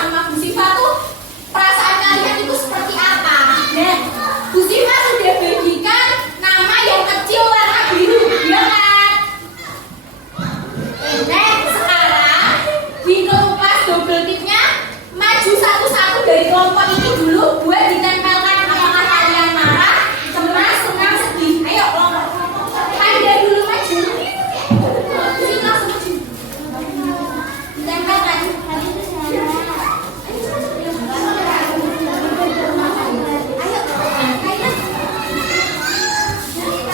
sama Bu Siva tuh perasaan kalian itu seperti apa? Nah, Bu Siva sudah bagikan nama yang kecil warna biru, ya kan? Nah, sekarang di kelompok double tipnya maju satu-satu dari kelompok ini dulu buat ditempelkan. Apakah kalian marah, cemas, senang, sedih? Ayo kelompok. Anda dulu maju. Sini langsung maju. Ditempelkan.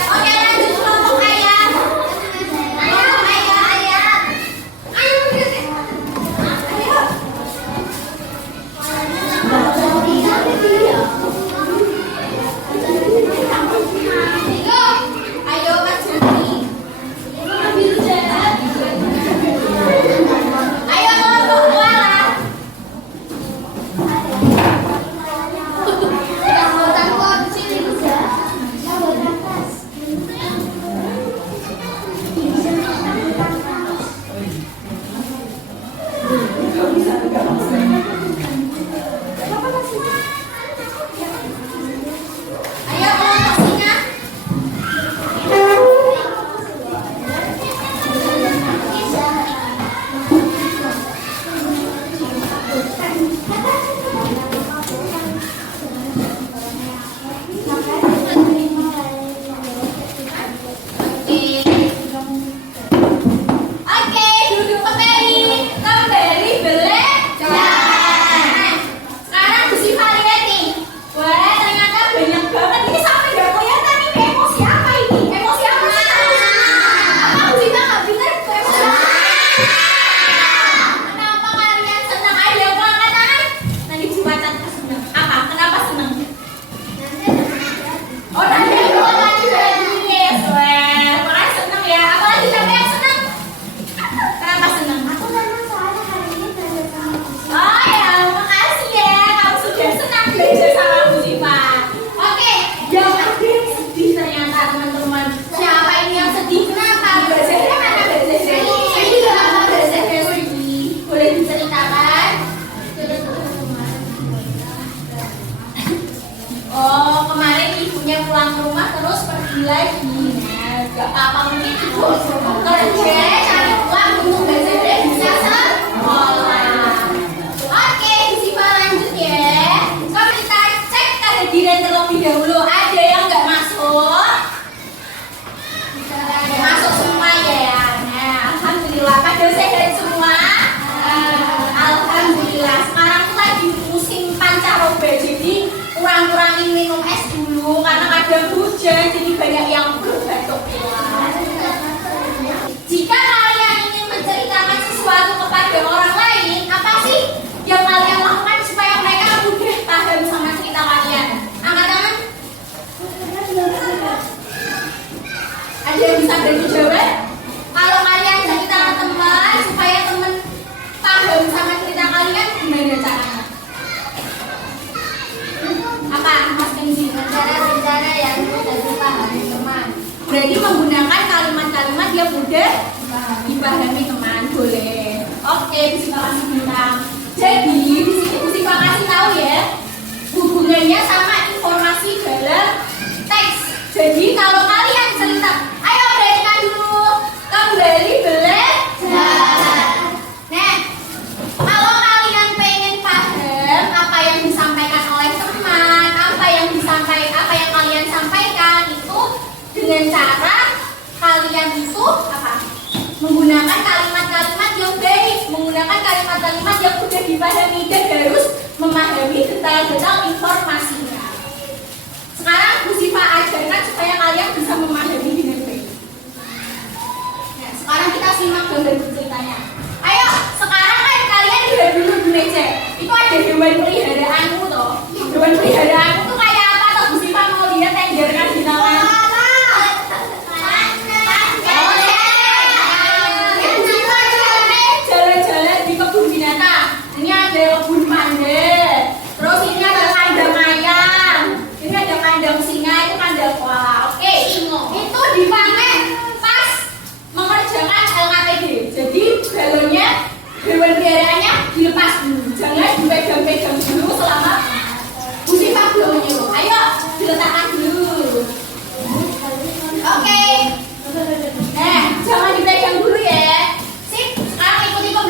Oke, lanjut kelompok ayam. Kelompok ayam. Ayo. Ayo Mas Joni. Ayo kelompok koala. Ayo kelompok singa. Oke, duduk kembali. Kembali belajar. Sekarang Bu Siva lihat nih. Wah, ternyata banyak banget. Ini sampai nggak kelihatan ini emosi apa ini? Emosi apa sih? Apa Bu Siva nggak bener? Emosi apa? Kenapa kalian senang? Ayo angkat tangan. Nanti dibaca senang. Apa? Kenapa senang? Oh, nanti lagi yes. Wah, makanya senang ya. Apalagi siapa yang senang? Kenapa senang? Oh ya, makasih ya. Kamu sudah senang belajar sama Bu Siva. Oke, yang ada yang sedih ternyata teman-teman. Siapa ini yang sedih? Kenapa? Belajarnya mana belajarnya? Saya juga mau belajarnya sedih. Boleh diceritakan? Oh, kemarin ibunya pulang ke rumah terus pergi lagi. Nah, gak apa-apa mungkin ibu kerja cari uang untuk belajarnya bisa sekolah. Oke, Bu Siva lanjut ya. Kalau kita cek kehadiran terlebih dahulu, ada yang nggak masuk? Masuk semua ya. Nah, alhamdulillah. Pada sehat semua. Alhamdulillah. Sekarang tuh lagi musim pancaroba, jadi kurang-kurangin minum es dulu karena kadang hujan, jadi banyak yang batuk. Jika kalian ingin menceritakan sesuatu kepada orang lain, apa sih yang kalian lakukan supaya mereka mudah paham sama cerita kalian? Angkat tangan. Ada yang bisa bantu jawab? Kalau kalian cerita ke teman supaya teman paham sama cerita kalian, gimana caranya? Apa Mas Kenzi? Cara-cara yang mudah dipahami teman. Berarti menggunakan kalimat-kalimat yang mudah dipahami teman, boleh. Oke, Bu Siva kasih bintang. Jadi di sini Bu Siva kasih tahu ya hubungannya sama informasi dalam teks. Jadi kalau kalian cerita, ayo perhatikan dulu. Kembali belajar. Nah, kalau kalian pengen paham apa yang disampaikan oleh teman, apa yang kalian sampaikan itu dengan cara kalian itu apa? Menggunakan kalimat-kalimat yang baik, menggunakan kalimat-kalimat yang mudah dipahami dan harus memahami detail-detail informasinya. Sekarang Bu Siva ajarkan supaya kalian bisa memahami dengan baik. Nah, sekarang kita simak gambar ceritanya. Ayo, sekarang kan kalian lihat dulu Bu Nece. Itu ada hewan peliharaanmu toh. Hewan peliharaanmu tuh kayak apa toh? Bu Siva mau lihat tenderkan di tangan. Jalan-jalan di kebun binatang. Ini ada kebun panda. Terus ini ada kandang ayam. Ini ada kandang singa, itu kandang koala. Oke, itu dipakai pas mengerjakan LKPD. Jadi balonnya, hewan peliharaannya dilepas dulu. Jangan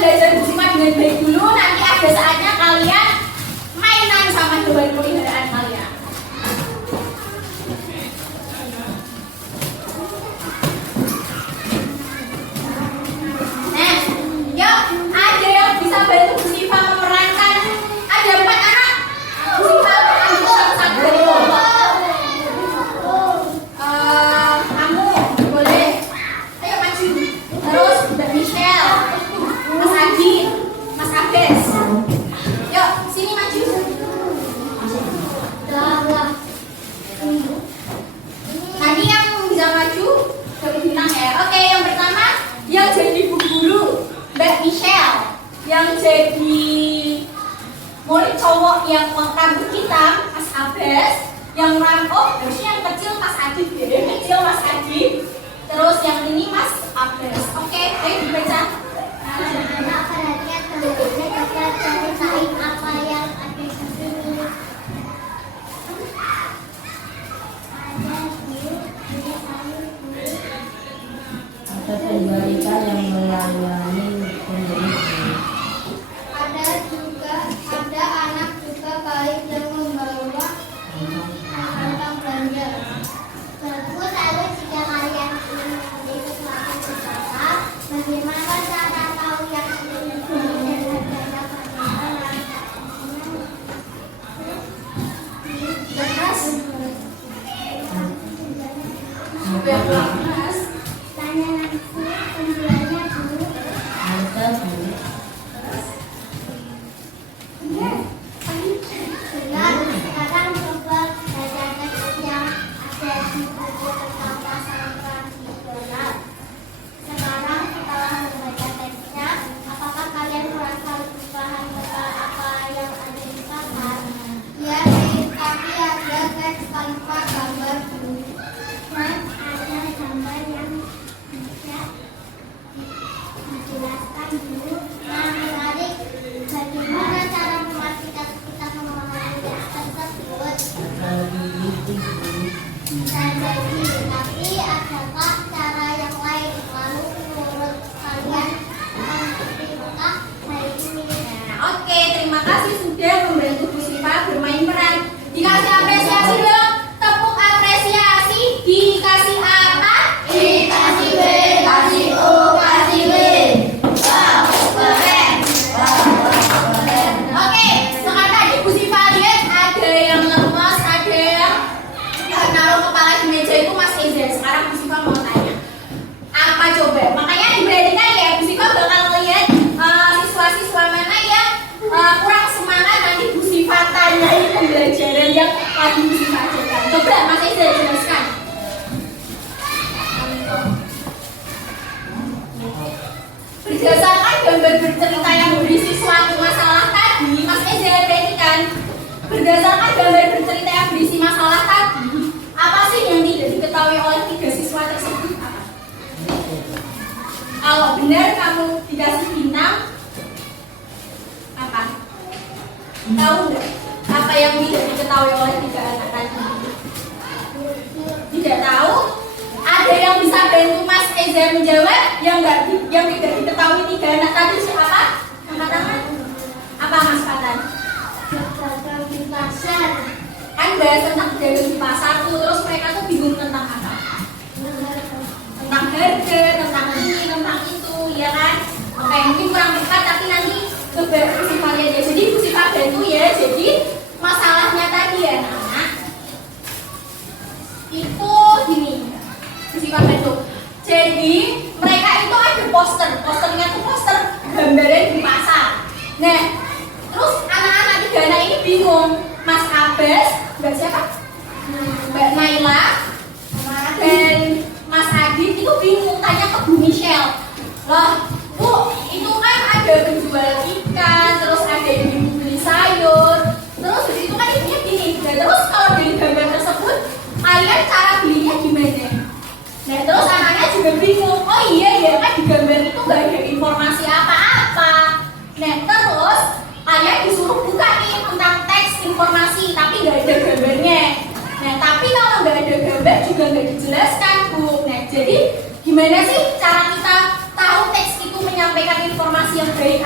belajar Bu Siva dengan baik dulu. Nanti ada saatnya kalian mainan sama hewan peliharaan kalian. Nah, yuk, ada yang bisa bantu Bu Siva memerankan. Ada 4 anak. Bu Siva akan satu-satu dari bawah. Kamu boleh. Ayo maju. Terus Mbak Michelle, Mas Adi, Mas Abes. Yuk, sini maju. Tadi yang bisa maju dapat bintang ya. Oke, yang pertama yang jadi bu guru Mbak Michelle, yang jadi murid cowok yang rambut hitam Mas Abes, yang harusnya yang kecil Mas Adi, yang kecil Mas Adi. Terus yang ini Mas Abes. Oke, ayo dibaca. Anak perhatian selanjutnya dapat ceritain apa yang ada di sini. Ada penjualita yang melayani pembeli. ada anak juga baik yang membawa kantong belanja. Bagus, lalu jika kalian ingin membeli sesuatu di pasar, bagaimana cara tahu yang ingin dibeli dan harganya bagaimana? Mas. Mas. Tanya langsung penjualnya dulu. Ada Bu. Benar, sekarang coba baca teks yang ada di buku tentang pasar tradisional. Sekarang setelah membaca teksnya, apakah kalian merasa lebih paham tentang apa yang ada di pasar? Ya, tapi ada teks tanpa gambar dulu. Dan ada gambar yang bisa dijelaskan dulu. Nah, menarik. Bagaimana cara memastikan kita memahami teks tersebut? Kalau begitu Bu. Bisa jadi, tapi adakah cara yang lain? Lalu menurut kalian apakah hal ini? Oke, terima kasih sudah membantu Bu Siva bermain peran. Dikasih apresiasi dong. Tepuk apresiasi. Dikasih apa? Dikasih B, kasih O, kasih W. Wow, keren. Oke, sekarang tadi Bu Siva lihat ada yang lemas, ada yang naruh kepala di meja itu Mas Eza. Sekarang Bu Siva mau tanya. Apa coba? Makanya diperhatikan ya, Bu Siva bakal lihat siswa-siswa mana yang kurang semangat, nanti Bu Siva tanyain pembelajaran yang lagi Bu Siva ajarkan. Coba Mas Eza jelaskan. Berdasarkan gambar bercerita yang berisi suatu masalah tadi, Mas Eza perhatikan. Berdasarkan gambar bercerita yang berisi masalah tadi, apa sih yang tidak diketahui oleh 3 siswa tersebut? Apa? Kalau benar kamu dikasih bintang, apa? Tahu nggak? Apa yang tidak diketahui oleh 3 anak tadi? Tidak tahu? Ada yang bisa bantu Mas Eza menjawab? Yang tidak diketahui 3 anak tadi siapa? Angkat tangan. Apa Mas Fatan? Dagang di pasar. Kan bahas tentang dagang di pasar tuh, terus mereka tuh bingung tentang apa? Tentang harga, tentang ini, tentang itu, ya kan? Oke, mungkin kurang tepat, tapi nanti coba Bu Siva lihat ya. Jadi Bu Siva bantu ya. Jadi masalahnya tadi ya anak, itu gini. Bu Siva bantu. Jadi mereka itu ada posternya tuh poster gambaran di pasar. Nah, terus anak-anak 3 anak ini bingung. Mas Abes, Mbak siapa? Mbak Naila, dan Mas Adit itu bingung, tanya ke Bu Michelle. Loh, Bu, itu kan ada penjual ikan, terus ada yang beli sayur, terus di situ kan ibunya gini. Nah, terus kalau dari gambar tersebut, kalian cara belinya gimana? Nah, terus anaknya juga bingung. Oh iya ya, kan di gambar itu gak ada informasi apa-apa. Nah, terus kalian disuruh buka nih tentang teks informasi, tapi nggak ada gambarnya. Nah, tapi kalau nggak ada gambar juga nggak dijelaskan, Bu. Nah, jadi gimana sih cara kita tahu teks itu menyampaikan informasi yang baik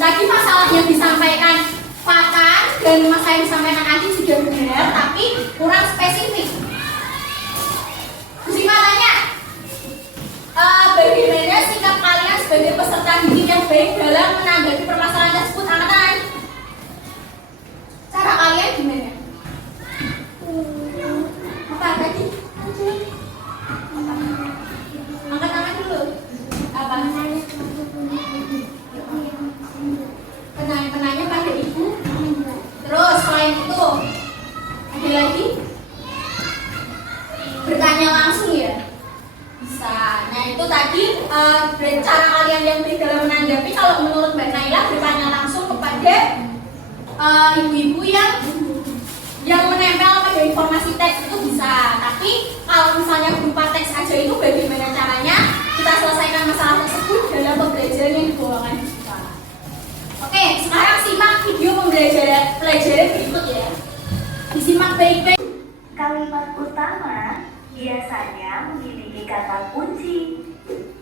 Tadi masalah yang disampaikan Fatan dan masalah yang disampaikan Adi sudah benar, tapi kurang spesifik. Sima tanya, bagaimana sikap kalian sebagai peserta didik yang baik dalam menanggapi permasalahan tersebut? Angkatan, cara kalian gimana? Apa tadi? Angkat tangan dulu. Apa? Penanya pada ibu. Terus selain itu ada lagi? Bertanya langsung ya? Bisa. Nah itu tadi cara kalian yang baik dalam menanggapi. Kalau menurut Mbak Naila, bertanya langsung kepada ibu-ibu yang menempel pada informasi teks itu bisa. Tapi kalau misalnya berupa teks aja itu bagaimana caranya kita selesaikan masalah tersebut dalam pembelajaran yang dibawakan kita. Oke, sekarang simak video pembelajaran berikut ya. Disimak baik-baik. Kalimat utama biasanya memiliki kata kunci.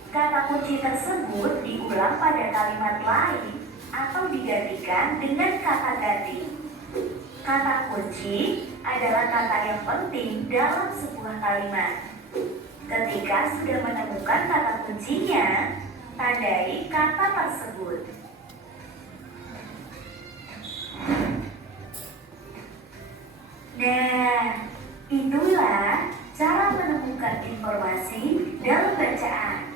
Kata kunci tersebut diulang pada kalimat lain atau digantikan dengan kata ganti. Kata kunci adalah kata yang penting dalam sebuah kalimat. Ketika sudah menemukan kata kuncinya, tandai kata tersebut. Nah, itulah cara menemukan informasi dalam bacaan.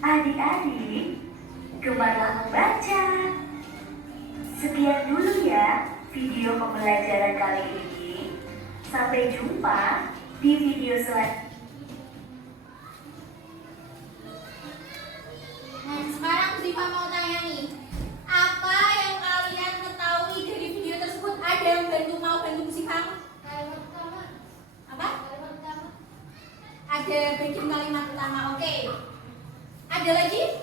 Adik-adik, gemarlah membaca. Sekian dulu ya video pembelajaran kali ini. Sampai jumpa di video selanjutnya. Nah, sekarang Ziva mau tanya nih, apa yang kalian ketahui dari video tersebut? Ada yang mau bantu Ziva? Kalimat utama. Apa? Kalimat utama. Ada bikin kalimat utama, oke. Ada lagi?